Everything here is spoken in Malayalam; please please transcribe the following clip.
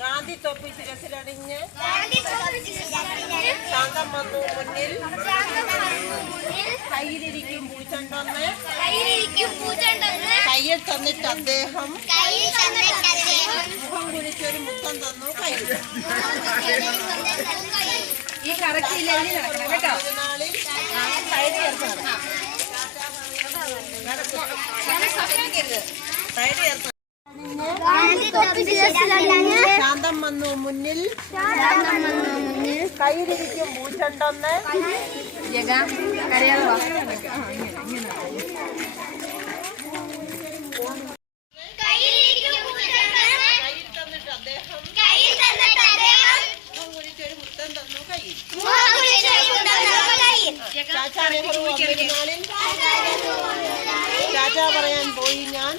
ഗാന്ധി തൊപ്പി ശിരസിലണിഞ്ഞ് ശാന്തം വന്നു മുന്നിൽ കയ്യിലിരിക്കും പൂച്ചണ്ടൊന്ന് കയ്യിൽ തന്നിട്ട് അദ്ദേഹം മുഖം കുനിച്ചൊരു മുത്തം തന്നു കയ്യിൽ. ഈ കറക്റ്റ് ഇല്ലെങ്കിൽ നടക്കണം കേട്ടോ. സൈഡ് ചേർക്കണം, സൈഡ് ചേർക്കണം. ശാന്തം വന്നു മുന്നിൽ കയ്യിലിരിക്കും പൂച്ചണ്ടൊന്ന് ചാച്ചാ പറയാൻ പോയി ഞാൻ.